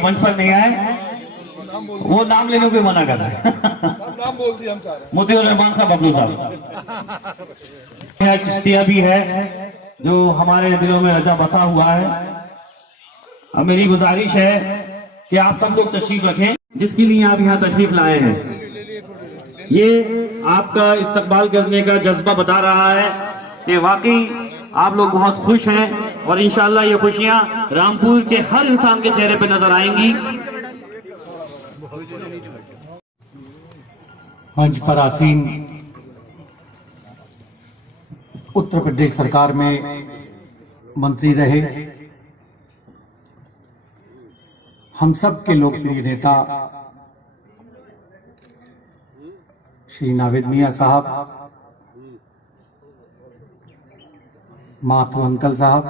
मंच पर नहीं आए, वो नाम लेने को मना कर रहे हैं। नाम बोल दिया हम चाह रहे हैं। मोतियुर रहमान साहब, बबलू साहब, चिश्तिया भी है जो हमारे दिलों में रचा बसा हुआ है। अब मेरी गुजारिश है कि आप सब लोग तशरीफ रखें, जिसके लिए आप यहाँ तशरीफ लाए हैं। ये आपका इस्तकबाल करने का जज्बा बता रहा है कि वाकई आप लोग बहुत खुश हैं और इंशाअल्लाह ये खुशियां रामपुर के हर इंसान के चेहरे पे नजर आएंगी। मंच पर आसीन उत्तर प्रदेश सरकार में मंत्री रहे, हम सब के लोकप्रिय नेता श्री नावेद मियां साहब, माथुर अंकल साहब,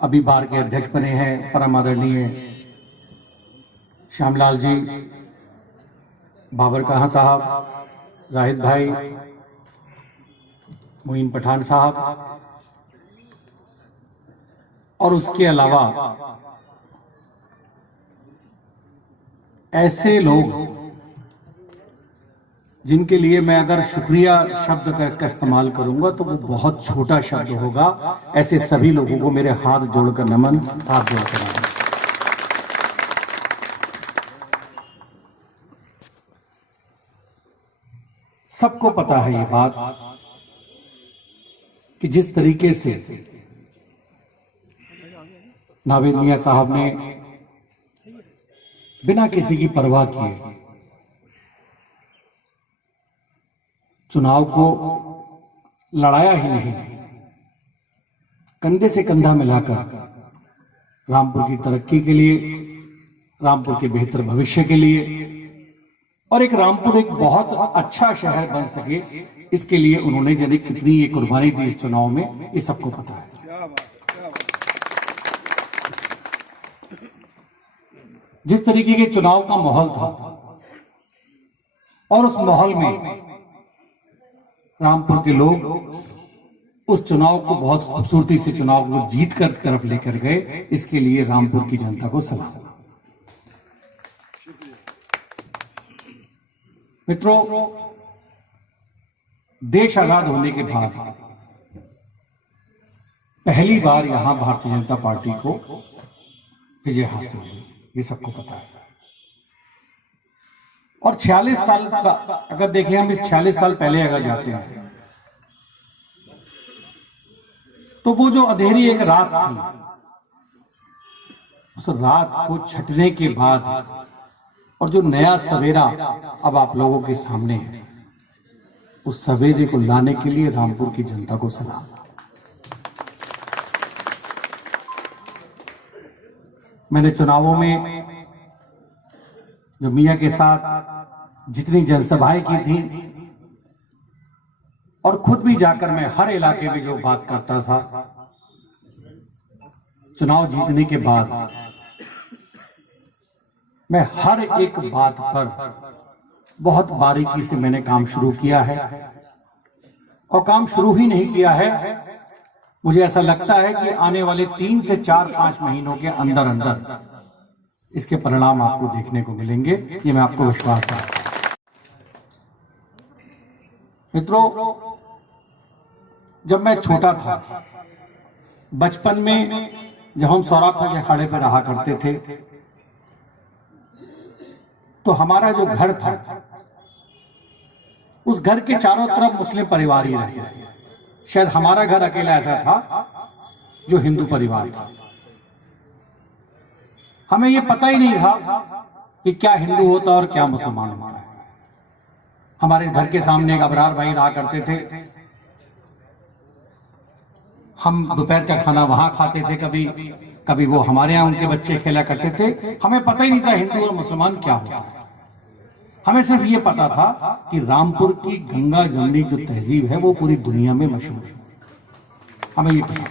अभी बार के अध्यक्ष बने हैं परम आदरणीय श्यामलाल जी, बाबर कहाँ साहब, जाहिद भाई, मोइन पठान साहब, और उसके अलावा ऐसे लोग जिनके लिए मैं अगर शुक्रिया शब्द का इस्तेमाल करूंगा तो वो बहुत छोटा शब्द होगा। ऐसे सभी लोगों को मेरे हाथ जोड़कर नमन, हाथ जोड़कर नमन। सबको पता है ये बात कि जिस तरीके से नावेद मियां साहब ने बिना किसी की परवाह किए चुनाव को लड़ाया ही नहीं, कंधे से कंधा मिलाकर रामपुर की तरक्की के लिए, रामपुर के बेहतर भविष्य के लिए और एक रामपुर एक बहुत अच्छा शहर बन सके, इसके लिए उन्होंने जाने कितनी ये कुर्बानी दी इस चुनाव में, ये सबको पता है। जिस तरीके के चुनाव का माहौल था और उस माहौल में रामपुर के लोग उस चुनाव को बहुत खूबसूरती से चुनाव को जीत कर तरफ लेकर गए, इसके लिए रामपुर की जनता को सलाम। मित्रों, देश आजाद होने के बाद पहली बार यहां भारतीय जनता पार्टी को विजय हासिल हुई, ये सबको पता है। और 46 साल अगर देखें हम, इस 46 साल पहले अगर जाते हैं तो वो जो अंधेरी एक रात थी, उस रात को छटने के बाद और जो नया सवेरा अब आप लोगों के सामने है, उस सवेरे को लाने के लिए रामपुर की जनता को सलाम। मैंने चुनावों में जो मियां के साथ जितनी जनसभाएं की थी और खुद भी जाकर मैं हर इलाके में जो बात करता था, चुनाव जीतने के बाद मैं हर एक बात पर बहुत बारीकी से मैंने काम शुरू किया है। और काम शुरू ही नहीं किया है, मुझे ऐसा लगता है कि आने वाले 3 से 4-5 महीनों के अंदर अंदर इसके परिणाम आपको देखने को मिलेंगे, ये मैं आपको विश्वास करता हूं। मित्रों, जब मैं छोटा था, बचपन में जब हम सौराखा के अखाड़े पर रहा करते थे, तो हमारा जो घर था, उस घर के चारों तरफ मुस्लिम परिवार ही रहते थे। शायद हमारा घर अकेला ऐसा था जो हिंदू परिवार था। हमें यह पता ही नहीं था कि क्या हिंदू होता और क्या मुसलमान होता है। हमारे घर के सामने एक अबरार भाई रहा करते थे, हम दोपहर का खाना वहां खाते थे, कभी वो हमारे यहाँ उनके बच्चे खेला करते थे। हमें पता ही नहीं था हिंदू और मुसलमान क्या होता है। हमें सिर्फ ये पता था कि रामपुर की गंगा जमनी जो तहजीब है वो पूरी दुनिया में मशहूर है, हमें ये पता।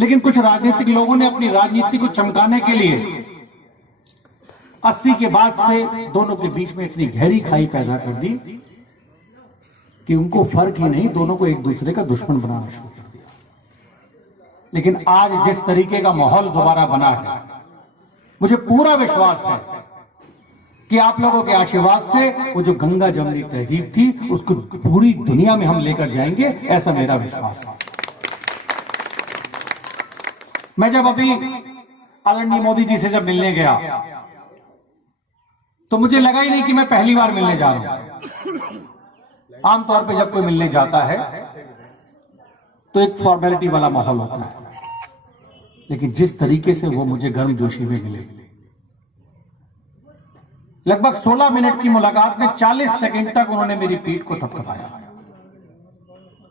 लेकिन कुछ राजनीतिक लोगों ने अपनी राजनीति को चमकाने के लिए 80 के बाद से दोनों के बीच में इतनी गहरी खाई पैदा कर दी कि उनको फर्क ही नहीं, दोनों को एक दूसरे का दुश्मन बनाना शुरू कर दिया। लेकिन आज जिस तरीके का माहौल दोबारा बना है, मुझे पूरा विश्वास है कि आप लोगों के आशीर्वाद से वो जो गंगा जमनी तहजीब थी उसको पूरी दुनिया में हम लेकर जाएंगे, ऐसा मेरा विश्वास है। मैं जब अभी आदरणीय मोदी जी से जब मिलने गया तो मुझे लगा ही नहीं कि मैं पहली बार मिलने जा रहा हूं। आमतौर पे जब कोई मिलने जाता है तो एक फॉर्मेलिटी वाला माहौल होता है, लेकिन जिस तरीके से वो मुझे गर्मजोशी में मिले, लगभग 16 मिनट की मुलाकात में 40 सेकंड तक उन्होंने मेरी पीठ को थपथपाया,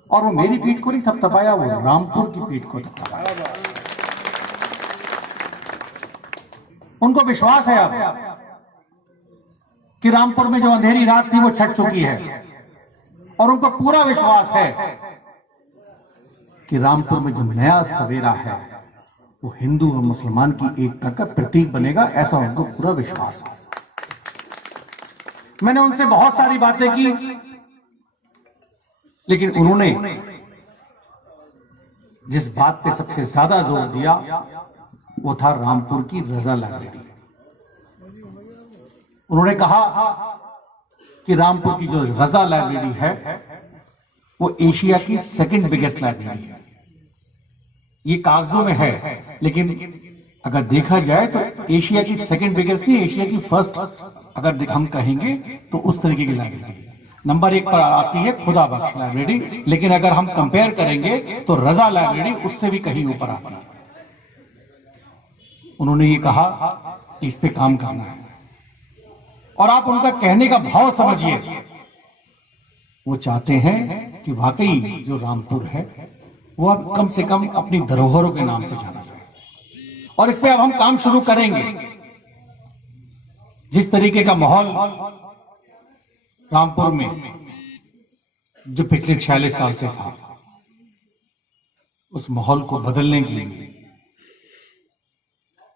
और वो मेरी पीठ को नहीं थपथपाया, वो रामपुर की पीठ को थपथपाया। उनको विश्वास है अब कि रामपुर में जो अंधेरी रात थी वो छट चुकी है, और उनको पूरा विश्वास है कि रामपुर में जो नया सवेरा है वो हिंदू और मुसलमान की एकता का प्रतीक बनेगा, ऐसा उनको पूरा विश्वास है। मैंने उनसे बहुत सारी बातें की, लेकिन उन्होंने जिस बात पे सबसे ज्यादा जोर दिया वो था रामपुर की रजा लाइब्रेरी। उन्होंने कहा कि रामपुर की जो रजा लाइब्रेरी है वो एशिया की सेकंड बिगेस्ट लाइब्रेरी है। ये कागजों में है, लेकिन अगर देखा जाए तो एशिया की सेकंड बिगेस्ट नहीं, एशिया की फर्स्ट अगर हम कहेंगे तो उस तरीके की लाइब्रेरी नंबर 1 पर आती है खुदा बख्श लाइब्रेरी, लेकिन अगर हम कंपेयर करेंगे तो रजा लाइब्रेरी उससे भी कहीं ऊपर आती है। उन्होंने ये कहा कि इस पे काम करना है, और आप उनका कहने का भाव समझिए। वो चाहते हैं कि वाकई जो रामपुर है वो अब कम से कम अपनी धरोहरों के नाम से जाना जाए, और इस पे अब हम काम शुरू करेंगे। जिस तरीके का माहौल रामपुर में जो पिछले 46 साल से था, उस माहौल को बदलने के लिए,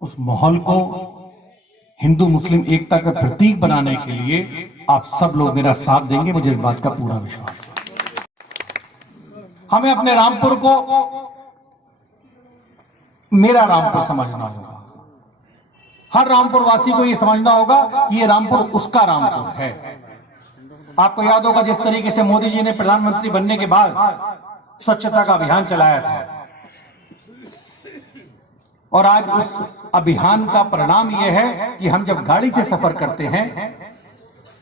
उस माहौल को हिंदू मुस्लिम एकता का प्रतीक बनाने के लिए आप सब लोग मेरा साथ देंगे, मुझे इस बात का पूरा विश्वास है। हमें अपने रामपुर को मेरा रामपुर समझना होगा। हर रामपुर वासी को यह समझना होगा कि ये रामपुर उसका रामपुर है। आपको याद होगा जिस तरीके से मोदी जी ने प्रधानमंत्री बनने के बाद स्वच्छता का अभियान चलाया था, और आज उस अभियान का परिणाम यह है कि हम जब गाड़ी से सफर करते हैं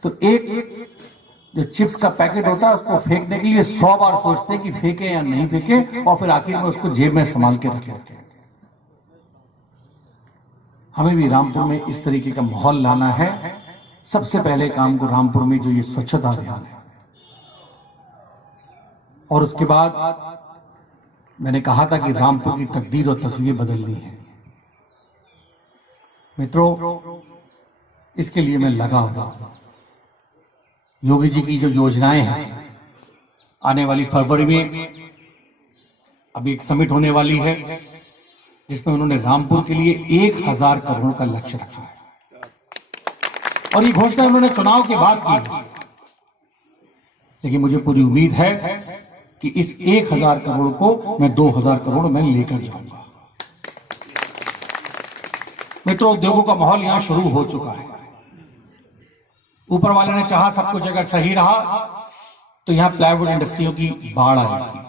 तो एक जो चिप्स का पैकेट होता है उसको फेंकने के लिए 100 बार सोचते हैं कि फेंके या नहीं फेंके, और फिर आखिर में उसको जेब में संभाल के रख लेते हैं। हमें भी रामपुर में इस तरीके का माहौल लाना है। सबसे पहले काम को रामपुर में जो ये स्वच्छता अभियान है, और उसके बाद मैंने कहा था कि रामपुर की तकदीर और तस्वीर बदलनी है। मित्रों, इसके लिए मैं लगा हुआ। योगी जी की जो योजनाएं हैं, आने वाली फरवरी में अभी एक समिट होने वाली है जिसमें उन्होंने रामपुर के लिए 1000 करोड़ का लक्ष्य रखा है, और ये घोषणा उन्होंने चुनाव के बाद की। लेकिन मुझे पूरी उम्मीद है कि इस 1000 करोड़ को मैं 2000 करोड़ में लेकर जाऊंगा। मित्रों, उद्योगों का माहौल यहां शुरू हो चुका है। ऊपर वाले ने चाहा सब कुछ अगर सही रहा तो यहां प्लाईवुड इंडस्ट्रियों की बाढ़ आएगी,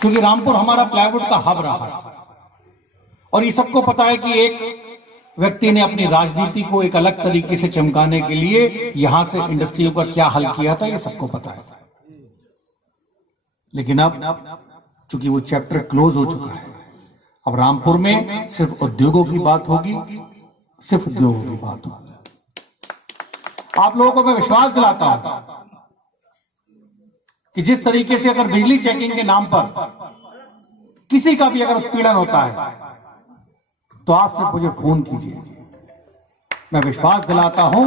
क्योंकि रामपुर हमारा प्लाईवुड का हब रहा है। और ये सबको पता है कि एक व्यक्ति ने अपनी राजनीति को एक अलग तरीके से चमकाने के लिए यहां से इंडस्ट्रियों का क्या हल किया था, ये सबको पता है। लेकिन अब चूंकि वो चैप्टर क्लोज हो चुका है, अब रामपुर में सिर्फ उद्योगों की बात होगी, सिर्फ उद्योगों की बात होगी। आप लोगों को मैं विश्वास दिलाता हूं कि जिस तरीके से अगर बिजली चेकिंग के नाम पर किसी का भी अगर उत्पीड़न होता है तो आप सिर्फ मुझे फोन कीजिए, मैं विश्वास दिलाता हूं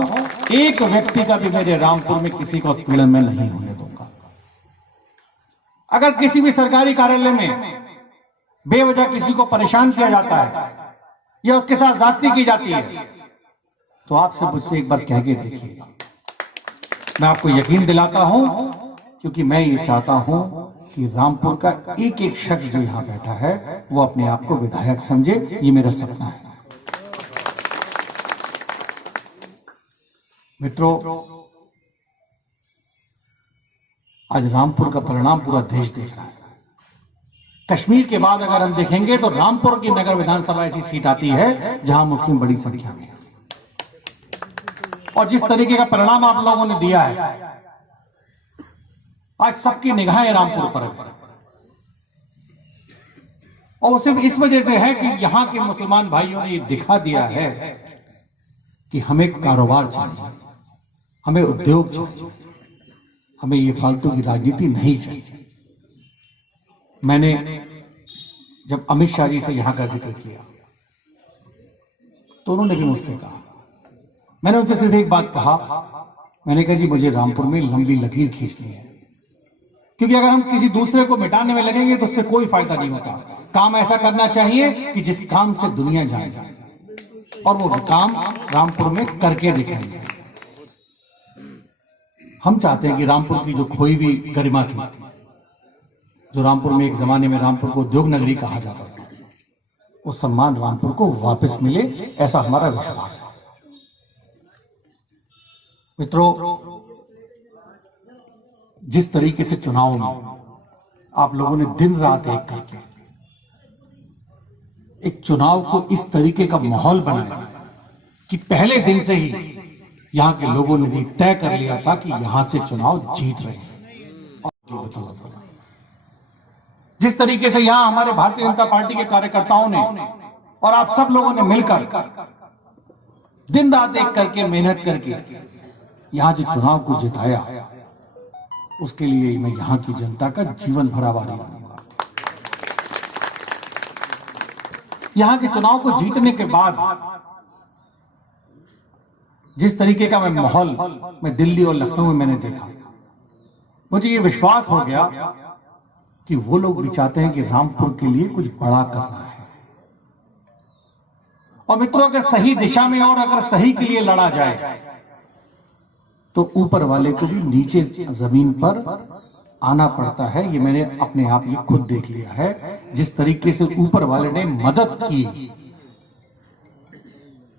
एक व्यक्ति का भी मेरे रामपुर में किसी को उत्पीड़न में नहीं होने दूंगा। अगर किसी भी सरकारी कार्यालय में बेवजह किसी को परेशान किया जाता है या उसके साथ ज्यादती की जाती है तो आपसे मुझसे एक बार कह के देखिएगा। मैं आपको यकीन दिलाता हूं क्योंकि मैं ये चाहता हूं कि रामपुर का एक एक शख्स जो यहां बैठा है वो अपने आप को विधायक समझे। ये मेरा सपना है। मित्रों, आज रामपुर का परिणाम पूरा देश देख रहा है। कश्मीर के बाद अगर हम देखेंगे तो रामपुर की नगर विधानसभा ऐसी सीट आती है जहां मुस्लिम बड़ी संख्या में है। और जिस तरीके का परिणाम आप लोगों ने दिया है, आज सबकी निगाहें रामपुर पर है। और सिर्फ इस वजह से है कि यहां के मुसलमान भाइयों ने ये दिखा दिया है कि हमें कारोबार चाहिए, हमें उद्योग चाहिए, हमें ये फालतू की राजनीति नहीं चाहिए। मैंने जब अमित शाह जी से यहां का जिक्र किया तो उन्होंने भी मुझसे कहा, मैंने उनसे सिर्फ एक बात कहा, मैंने कहा जी मुझे रामपुर में लंबी लकीर खींचनी है, क्योंकि अगर हम किसी दूसरे को मिटाने में लगेंगे तो उससे कोई फायदा नहीं होता। काम ऐसा करना चाहिए कि जिस काम से दुनिया जाए और वो काम रामपुर में करके दिखाएंगे। हम चाहते हैं कि रामपुर की जो खोई हुई गरिमा थी, जो रामपुर में एक जमाने में रामपुर को उद्योग नगरी कहा जाता था, वो सम्मान रामपुर को वापस मिले, ऐसा हमारा विश्वास है। मित्रों, जिस तरीके से चुनाव में आप लोगों ने दिन रात एक करके एक चुनाव को इस तरीके का माहौल बनाया कि पहले दिन से ही यहां के लोगों ने भी तय कर लिया था कि यहां से चुनाव जीत रहे हैं। जिस तरीके से यहां हमारे भारतीय जनता पार्टी के कार्यकर्ताओं ने और आप सब लोगों ने मिलकर दिन रात एक करके मेहनत करके यहां जो चुनाव को जिताया, उसके लिए मैं यहां की जनता का जीवन भर आभारी रहूंगा। यहां के चुनाव को जीतने के बाद जिस तरीके का मैं माहौल मैं दिल्ली और लखनऊ में मैंने देखा, मुझे ये विश्वास हो गया कि वो लोग भी चाहते हैं कि रामपुर के लिए कुछ बड़ा करना है। और मित्रों, अगर सही दिशा में और अगर सही के लिए लड़ा जाए तो ऊपर वाले को भी नीचे जमीन पर आना पड़ता है। ये मैंने अपने आप ये खुद देख लिया है। जिस तरीके से ऊपर वाले ने मदद की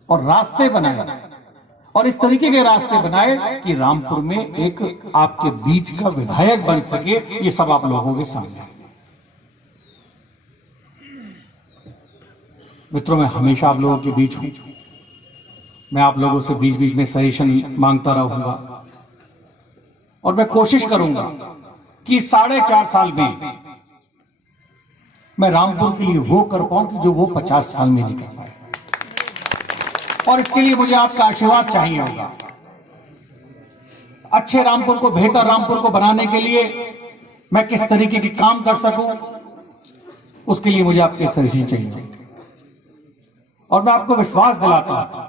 और रास्ते बनाए, और इस तरीके के रास्ते बनाए कि रामपुर में एक आपके बीच का विधायक बन सके, ये सब आप लोगों के सामने है। मित्रों, मैं हमेशा आप लोगों के बीच हूं। मैं आप लोगों से बीच बीच में सजेशन मांगता रहूंगा और मैं कोशिश करूंगा कि 4.5 साल में मैं रामपुर के लिए वो कर पाऊं कि जो वो 50 साल में नहीं कर पाए। और इसके लिए मुझे आपका आशीर्वाद चाहिए होगा। अच्छे रामपुर को, बेहतर रामपुर को बनाने के लिए मैं किस तरीके के काम कर सकूं, उसके लिए मुझे आपके सजेशन चाहिए। और मैं आपको विश्वास दिलाता हूं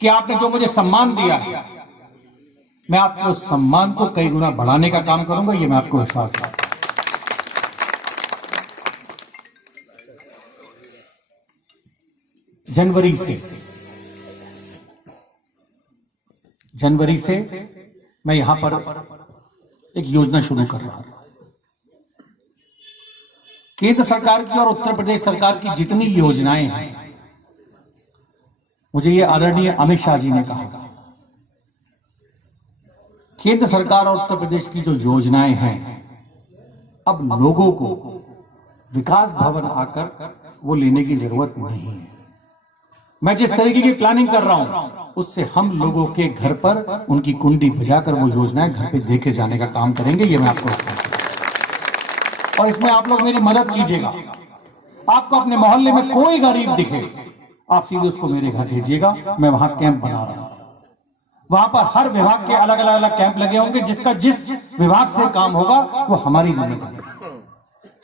कि आपने जो मुझे सम्मान दिया है, मैं आपके उस सम्मान को कई गुना बढ़ाने का काम करूंगा। ये मैं आपको विश्वास दिलाता हूं। जनवरी से मैं यहां पर एक योजना शुरू कर रहा हूं। केंद्र सरकार की और उत्तर प्रदेश सरकार की जितनी योजनाएं हैं, मुझे ये आदरणीय अमित शाह जी ने कहा, केंद्र सरकार और उत्तर प्रदेश की जो योजनाएं हैं, अब लोगों को विकास भवन आकर वो लेने की जरूरत नहीं है। मैं जिस तरीके की प्लानिंग कर रहा हूं, उससे हम लोगों के घर पर उनकी कुंडी बजाकर वो योजनाएं घर पे देके जाने का काम करेंगे। ये मैं आपको बताऊं। और इसमें आप लोग मेरी मदद कीजिएगा। आपको अपने मोहल्ले में कोई गरीब दिखे, आप सीधे उसको मेरे घर भेजिएगा। मैं वहां कैंप बना रहा हूं। वहां पर हर विभाग के अलग अलग कैंप लगे होंगे। जिसका जिस विभाग से काम होगा वो हमारी जिम्मेदारी है।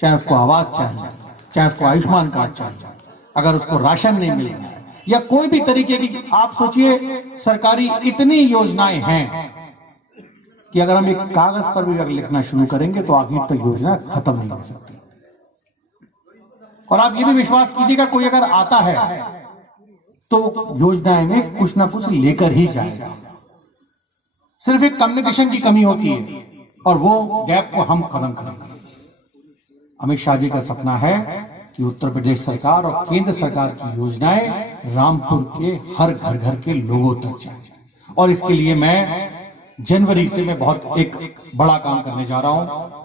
चाहे उसको आवास चाहिए, चाहे उसको आयुष्मान कार्ड चाहिए, अगर उसको राशन नहीं मिल रहा है या कोई भी तरीके की, आप सोचिए सरकारी इतनी योजनाएं हैं कि अगर हम एक कागज पर भी अगर लिखना शुरू करेंगे तो आखिर तक योजना खत्म नहीं हो सकती। और आप ये भी विश्वास कीजिएगा, कोई अगर आता है तो योजनाएं में कुछ ना कुछ लेकर ही जाएगा। सिर्फ एक कम्युनिकेशन की कमी होती है और वो गैप को हम खत्म करेंगे। अमित शाह जी का सपना है कि उत्तर प्रदेश सरकार और केंद्र सरकार की योजनाएं रामपुर के हर घर घर के लोगों तक जाए। और इसके लिए मैं जनवरी से मैं बहुत एक बड़ा काम करने जा रहा हूं।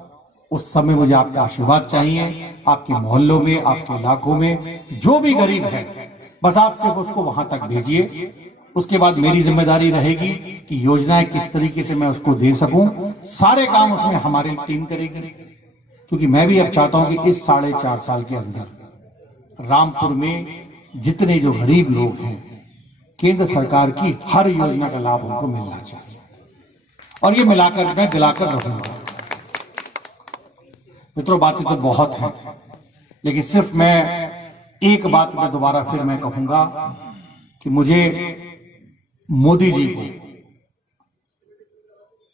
उस समय मुझे आपका आशीर्वाद चाहिए। आपके मोहल्लों में, आपके इलाकों में जो भी गरीब है, बस आप सिर्फ उसको वहां तक भेजिए। उसके बाद मेरी जिम्मेदारी रहेगी कि योजनाएं किस तरीके से मैं उसको दे सकूं। सारे काम उसमें हमारी टीम करेगी, क्योंकि मैं भी अब चाहता हूं कि इस 4.5 साल के अंदर रामपुर में जितने जो गरीब लोग हैं, केंद्र सरकार की हर योजना का लाभ उनको मिलना चाहिए। और ये मिलाकर मैं दिलाकर रखूंगा। मित्रों, बातें तो बहुत हैं, लेकिन सिर्फ मैं एक बात में दोबारा फिर मैं कहूंगा कि मुझे मोदी जी को,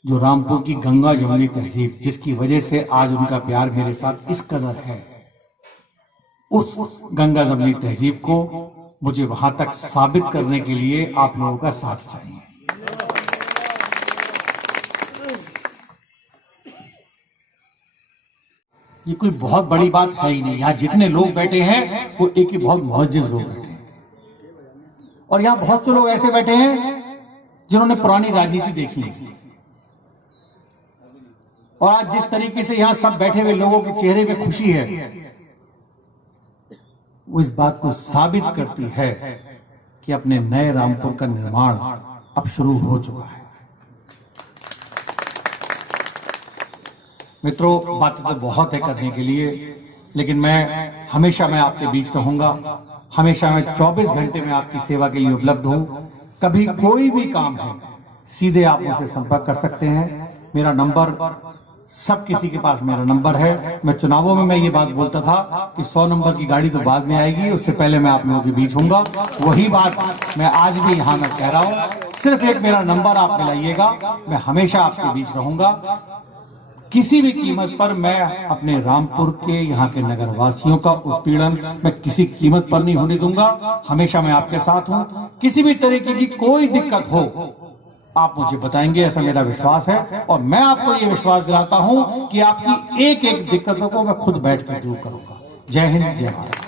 जो रामपुर की गंगा जमुनी तहजीब, जिसकी वजह से आज उनका प्यार मेरे साथ इस कदर है, उस गंगा जमुनी तहजीब को मुझे वहां तक साबित करने के लिए आप लोगों का साथ चाहिए। ये कोई बहुत बड़ी बात है ही नहीं। यहां जितने लोग बैठे हैं वो एक ही बहुत मुअज्जिज लोग बैठे हैं। और यहां बहुत से लोग ऐसे बैठे हैं जिन्होंने पुरानी राजनीति देखी है। और आज जिस तरीके से यहां सब बैठे हुए लोगों के चेहरे पे खुशी है, वो इस बात को साबित करती है कि अपने नए रामपुर का निर्माण अब शुरू हो चुका है। मित्रों, बातें तो बहुत है करने के लिए, लेकिन मैं हमेशा आपके बीच रहूंगा। हमेशा मैं 24 घंटे में आपकी सेवा के लिए उपलब्ध हूं। कभी कोई भी काम है, सीधे आप मुझसे संपर्क कर सकते हैं। मेरा नंबर, सब किसी के पास मेरा नंबर है। मैं चुनावों में मैं ये बात बोलता था कि 100 नंबर की गाड़ी तो बाद में आएगी, उससे पहले मैं आप लोगों के बीच हूंगा। वही बात मैं आज भी यहां मैं कह रहा हूं। सिर्फ एक मेरा नंबर आप मिलाइएगा, मैं हमेशा आपके बीच रहूंगा। किसी भी कीमत पर मैं अपने रामपुर के यहाँ के नगरवासियों का उत्पीड़न मैं किसी कीमत पर नहीं होने दूंगा। हमेशा मैं आपके साथ हूं। किसी भी तरीके की कोई दिक्कत हो, आप मुझे बताएंगे, ऐसा मेरा विश्वास है। और मैं आपको ये विश्वास दिलाता हूं कि आपकी एक एक दिक्कतों को मैं खुद बैठ कर दूर करूंगा। जय हिंद, जय भारत।